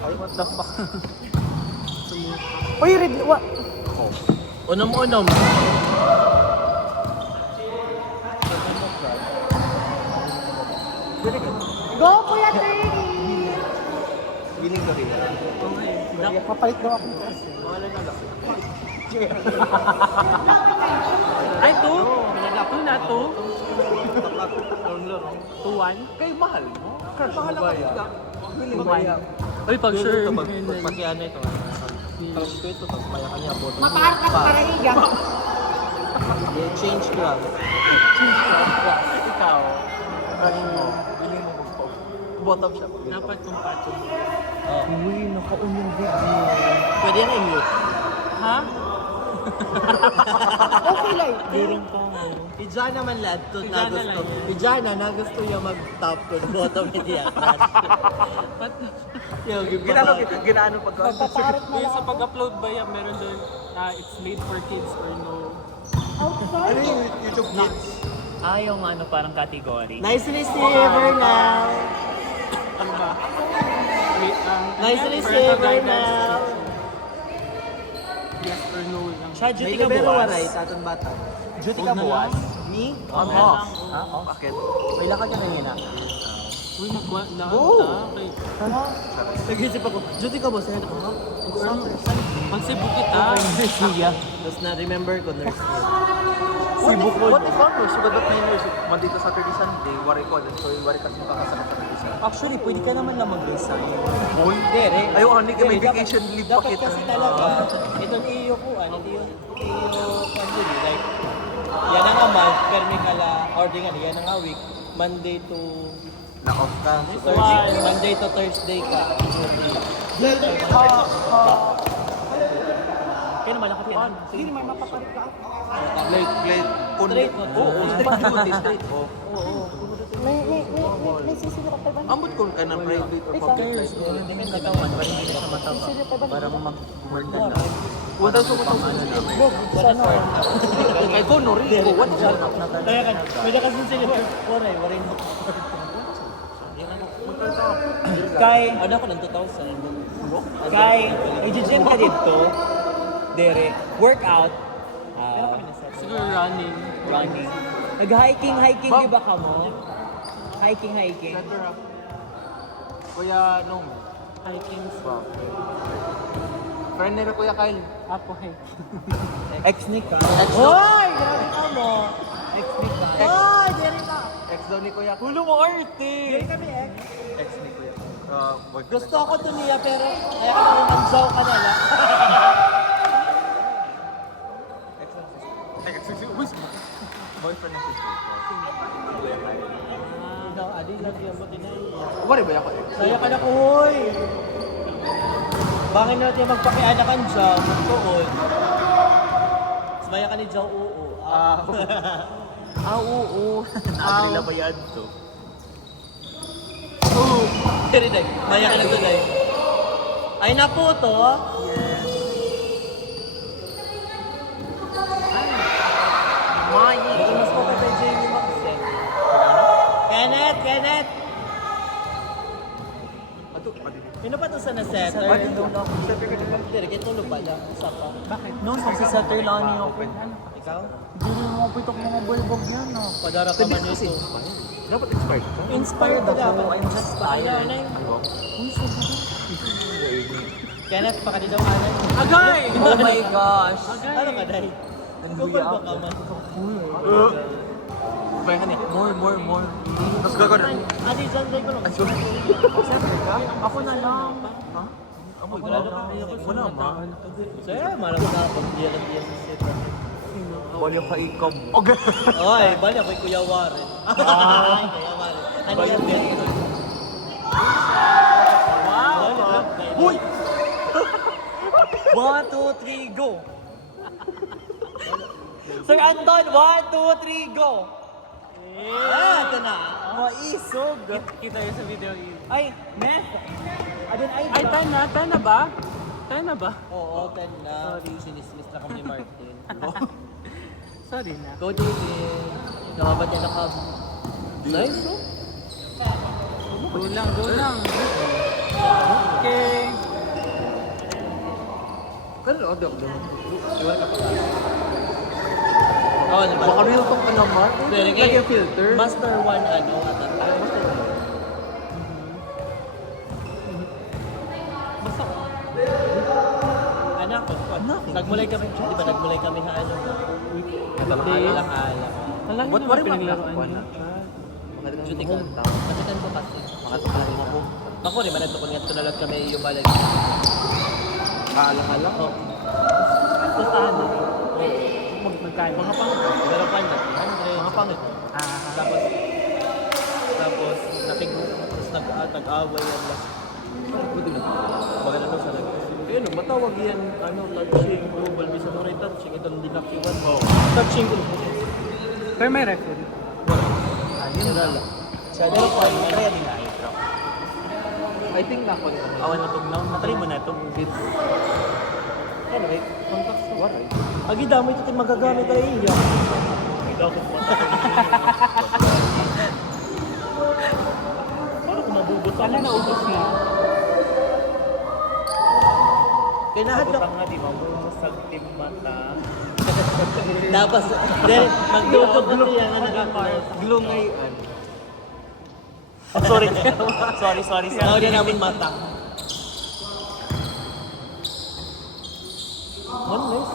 Ay, what the fuck? Uy, red, what? Unom-unom. Go, Kuya Trini! Giling ka rin. Papalit daw ako. Wala na lang. Ay, 2? Two na 2? 2-1? Kay mahal mo. Mahal ka ka. Giling mo kaya. Uy, pag sure. Pag-ano ito. Tapos ko ito, tapos maya kanya bottom. Mapahal ka sa paraiga. Change ka. Ikaw. Crush mo. Giling mo po. Bottom siya. Dapat compatible. Uy, naka-on yung video. Pwede yan i-mute. Ha? Okay, like. Meron pa. Pijana naman lad to na Pijana gusto. lang. Pijana na gusto niya mag-top to bottom niya. Ginaano pag Pagpaparit na Yung lang sa ako. pag-upload ba yan, meron doon, it's made for kids or no? Outside. yung YouTube Kids? Yung ano parang category. Nice receiver now. Ano ba? Wait, Nice parental receiver guidance. now. Yes or no lang. Siya, May duty ka libero buwas. waray, tatong bata. Duty Huwag ka na buwas. lang. Me? On On off. off. Bakit? May lakad ka na yun ah. Uy, nagwa na. Oh! Okay. Nag-isip ako, duty ka ba? Sabi ko, ha? Pag Cebu kita. Siya. Tapos na-remember ko, nurse ko. What if ano? Sugar that may nurse, Monday to Saturday, Sunday, wari ko. So, wari kasi makasama sa Saturday. Actually, pwede ka naman lang mag-resign. Boy? Dere. Ayaw, hindi ka may vacation leave pa Dapat kita. kasi talaga, itong iyo ko, hindi yung iyo panduli. Like, yan ang nga month, pero may kala, or di nga, yan ang nga week, Monday to Na-off ka. Thursday, Monday to Thursday ka. Kaya naman nakapin. Hindi naman mapapalit ka ako. Late. Straight. Oo, straight duty, straight off. May sisilo ka pa ba? Ambot kung ka ng private or public life. Hindi ka katawan, para hindi ka matawa. Para mag-work ka na. Wala sa mga ano na may. Sana. Kay ko, no rin. What is that? Kaya ka, pwede kasi sila. Waray mo. Kay, ano ako ng 2,000? Kay, i-gym ka dito. Dere, workout. Siguro running. Running. Nag-hiking, di ba ka mo? Hiking. Center up. Kuya, nung. Hiking. Friend nila Kuya Kyle. Apo hiking. Ex-Nick ka. Hoy! Grabe ka mo. Ex-Nick ka. Hoy, diri ka. Ex daw ni Kuya. Hulo mo, arte! Diri kami ex. Ex ni Kuya. Boyfriend. Gusto ako to niya, pero kaya ka naman mansaw ka na lang. Boyfriend ng sister ko. Ikaw, adi, lagi ang matinay. Wari ba ako ex? Saya ka na ko, hoy! Bakit natin magpakianakan siya, magtuon? Sumaya ka ni Jow, oo. Oo. Nakakali na ba yan to? Oo. Pero day, maya ka na to, day. Ay, napo to. Yes. Money. Mas ko kay Jamie mag-send. Kenneth! Ato, kadili. Sino pa to sa na-setter? Ay, doon ako. Sabi ko diba? Dire, kaya tulog ba lang? Usa pa. Bakit? No, sa setter lang niyo ako. Ikaw? Hindi mo pitok mga bulbog yan. Padara ka man ito. Dapat expired ka. Inspired ako. I'm just tired. Kenneth, pakadi daw kanan. Agay! Oh my gosh. Agay! Ano ka, Day? Nagkupal ba ka man? Bayan niya. More. Tapos gagawin. Adi, dyan, Day ko lang. Ay, sorry. Ako na lang. Ha? Amoy Wala ka. na. Wala ma. So, yeah, marami na ako. Diyan sa setter. Wala ka ikam. Okay. Oy, bali ako yung Kuya Warren. Ay, Kuya Warren. Ano yan, Ben? Wow! Uy! 1, 2, 3, go! Sir Anton, 1, 2, 3, go! Ito na. Maisog. Kita yun sa video yun. Ay, meth. Ay, tayo na ba? Tayo na ba? Oo, 10 na. Sinismis na kami ni Martin. Sorry na. Go, David. Nakabad niya nakab. Nice, oh. Go lang. Okay. Oo, dok. Iwan ka pala. Oo naman. Baka real talk ka naman. Pero Lagi yung filter. Master 1 ano at a time. Basta ko. Anak ko. Nagmulay kami. Di ba nagmulay kami sa ano? Alang-alang. What wari maglaruan na? Shooting ko. Masikan ko kasi. Mga tukari mo ko. Ako rin, managtukon nga tunalag kami yung balag. Kaalang-alang. Oo. Pustahan mo. Magkano? Mga pang, pero pa na, 300. Mga pang. Tapos, nag-away yan lang. Baga na sa nag. Ayun, matawag yan, touching, global, bisa mo rin touching, ito hindi nakiwan mo. Touching ko. Pero may record. Ayun na lang. Pero pa, kaya din na i-drop. I think na ako. Awan na itong now, natry mo na itong bits. Anyway, contacts ko. What? Agi dami ito magagamit ay iya. Ikaw ko paano kung mabubot Ano na ubos na? kaya nahadlok. Nga di mamusag tim mata. Tapos, then, magdudog ko siya na nag-card. Glow ngayon. Oh, sorry. sorry. Tawag na namin mata. One nice.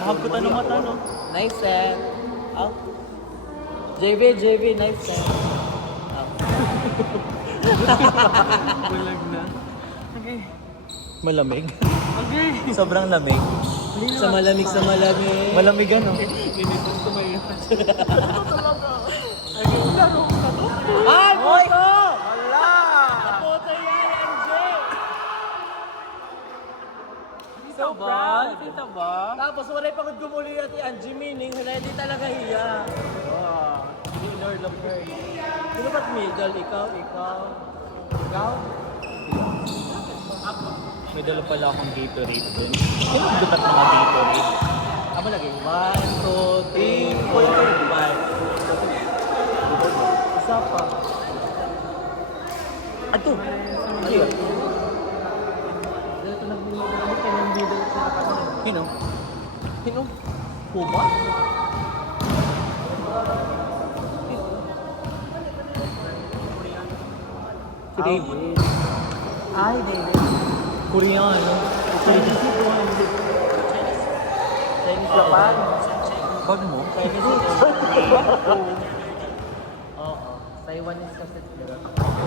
Mahagkutan ng mata, no? Nice set. Out. JV, nice set. Out. Bulag na. Okay. Malamig. Okay. Sobrang lamig. Sa malamig. Malamig ano? Inipon ko ngayon. Ay, puto! Wala! Puto yan, MJ! Kita ba? Kita ba? Tapos wala pagod gumuli at Angie meaning hindi talaga hiya. Wow. Winner love her. Sino ba't middle? Ikaw? May dala pala akong Gatorade dun. Sino dutat mga Gatorade? Ako lagi. 1, 2, 3, 4, 5. Isa pa. Ato! Ano yun? Dahil ito nagbunod kayo ng middle sa kanina. Sino? Puma? Si David. Ay, David. Koreano. Chinese Japan. Bag mo? Oo. Taiwanese kasi.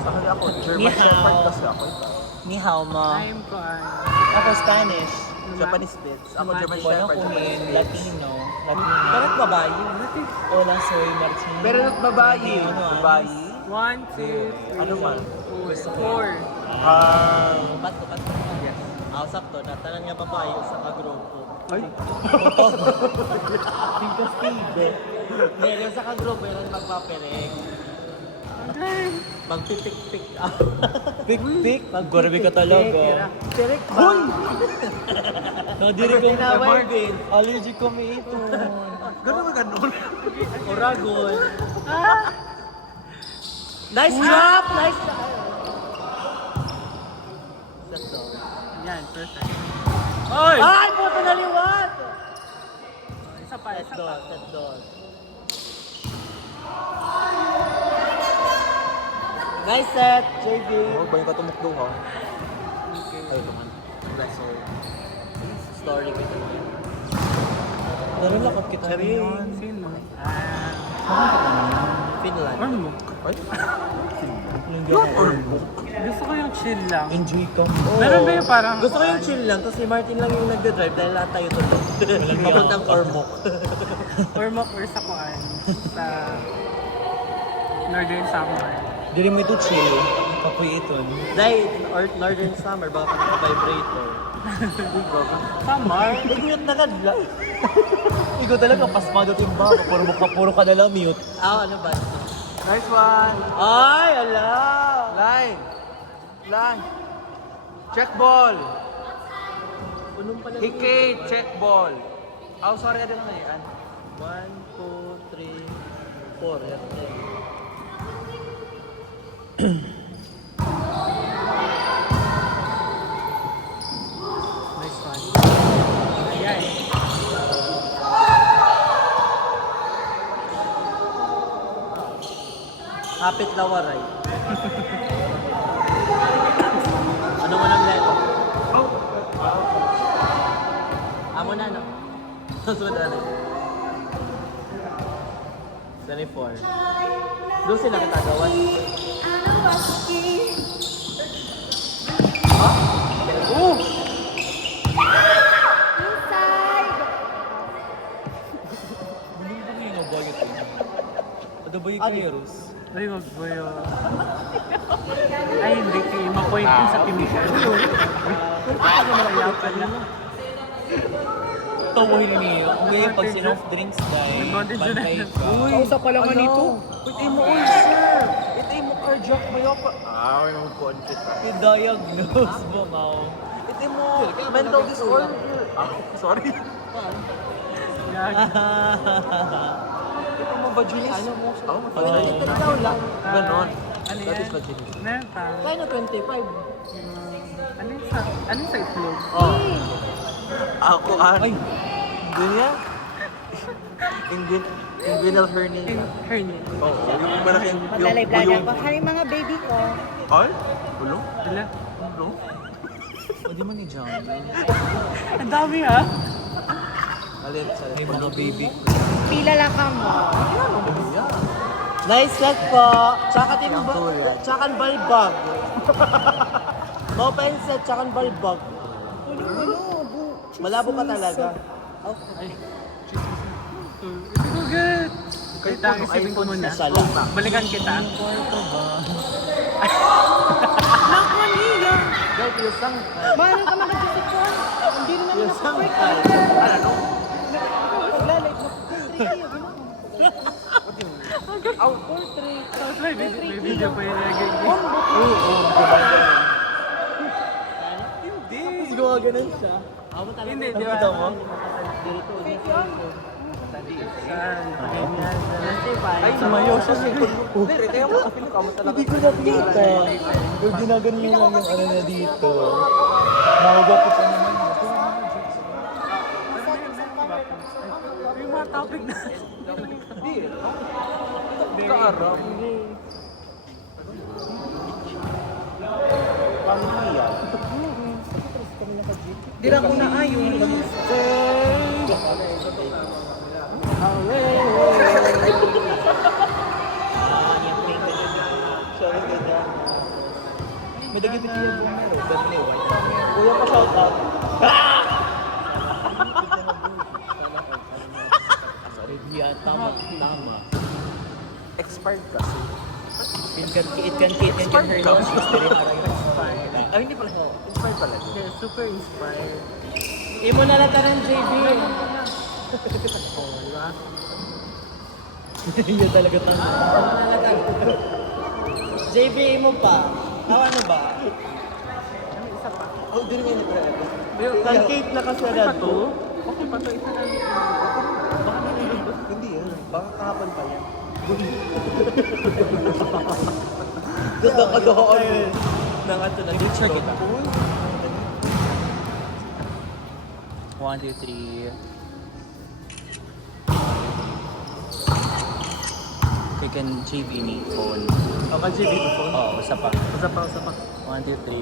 Sa kanya ako, German Ni hao. Shepherd kasi ako. Ni hao ma. Time ko ay. Ako Spanish. Japanese Spitz. Ako German Wala Shepherd. ko Japanese min Spitz. Latino. Parang babae. Hola, soy Martin. Pero not babae. Ano, ah? Babae. 1, 2, Ano man? 4. Upat. Yes. Sakto. Natanan nga babae sa kagrupo. Ay. Meron sa kagrupo, meron magpapereng. Magpipik-pik. Pik-pik. Grabe ka talaga. Pirik ba? Nadiri ko Tinaway din. allergic kami ito. Ganun ba ganun? Oragon. Nice job! Nice job! Sakto. Yan, perfect. Ay! Puto naliwat! Isa pa, isa pa. Set doon. Nice set, JB. Oh, ba yung katumukdo ha? Ay, ito man. Bless all. Story ko ito. Pero lakot kita ngayon. Sino? Finland. Ormuk. Ay? Gusto ko yung chill lang. Enjoy ka. Meron ba yung parang... Gusto ko yung chill lang, tapos si Martin lang yung nagde-drive dahil lahat tayo tulog. Papuntang Ormoc. Ormuk or sa Kuan. Sa... Northern Summer. Dili mo ito chill. Kapoy ito. Dahil Northern Summer, baka pa naka-vibrator. Summer? Nag-mute na ka lang. Ikaw talaga pasmado timba. Puro ka nalang mute. Ano ba? Nice one! Ay, ala! Line! Line! Check ball! Unong pala. Hikay, check ball! Oh, sorry, ano na yan? 1, 2, 3, 4. Yan. Kapit lawaray. Ano mo nang leto? Amo na, no? Susunod na rin. 24. Doon sila katagawan. Ano yung bayot yun? Ano ba yung Kairos? Ay, wag ba yun? Ay, hindi kayo ma-point yun sa chemical. Kaya pala. Tawahin niyo. Kung ngayon pag sinoff drinks dahil Advantage yun bantay eh. ka. Kausa pala nga nito. Ito mo, sir! Ito mo, cardiac myopathy. Ay, yung conscious. Yung diagnose mo, Mao. Ito mo, mental disorder. Sorry. Ito mo, vaginis. Ano mo? Oh, vaginis. Ganon. Ano That is yan? vaginis. Meron pa. Kaya na 25. Ano yung sa itlog? Oh. Ako, Ay, Ganyan? Inguinal hernia. Hernia. Oo, yung malaking Maglalay-blada ko. Hari mga baby ko. Ay? Ulo? Wala. Ulo? pwede man ni John. Ang dami ha? Alin, sa May mga baby. Pila lang ka mo. Nice set po. Tsakan balbag. Open set, tsakan balbag. Malabo ka talaga. Ito ko good. Wait lang, isipin ko muna. Sala. Balikan kita. Mahal ka makadisipon. Hindi rin naman nakapwek. Ano? Paglalay mo. Tapos may video pa yung lagay. Tapos gumaganon siya. Hindi, di ba? Nakita mo? Ay, sumayo siya. Hindi, kaya mo kapilo ka mo talaga. Hindi ko nakita. Yung ginaganon lang yung ano na dito. Nakagwapo pa naman yun. Yung mga topic na. Hindi. Kaaram. Pamilya. Di lang ko na ayun. Sorry, ganyan. May dagipit yung bumero. Pero may white. Kuya pa shout out. Yeah, tama. Expired kasi. It can hurt ka. us. History Ay, hindi pala. Expired pala. Super inspired. Imo na lang ka ng JB. Yun talaga tama. JB mo pa. Ano ba? Oh, di rin yun pala. Concave na kasi na to. Okay pa to, isa lang. Hindi yan. Baka kahapon pa yan. Gusto ko doon. Nang ato na. Picture kita. 1, 2, 3. Second JB ni phone.Aka JB to phone. Oo, isa pa. Isa pa. 1, 2, 3.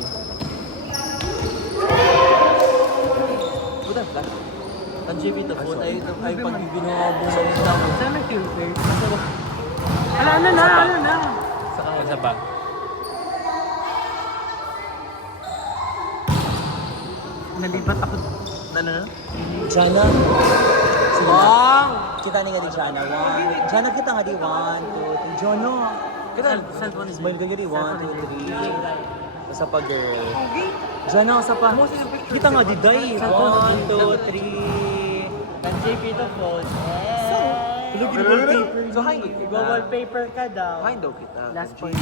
Buta flash. Ang JB to phone ay pag binuhabong sa mga Sana filter. Ano na. Isa pa. Nalibat ako. Ano? Jana. Sige na. Kita ni nga di Jana. Jana kita nga di 1, 2, 3. Jono. Cellphone is Smile gallery. 1, 2, 3. Isa pa girl. Jana, isa pa. Kita nga di day. 1, 2, 3. Kan JB to phone. Look at the wallpaper. So, hi, kita. Wallpaper ka daw. Hi daw kita. Last point.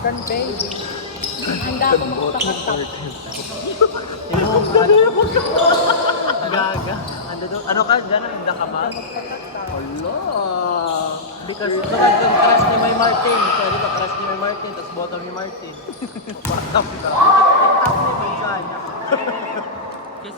Convey. Handa ko magtakot. Gaga. Ano ka? Diyan ang hindi ka ba? Hala. Because Bakit yung crush ni May Martin? Kaya di ba crush ni May Martin, tapos bottom ni Martin. Bottom ka.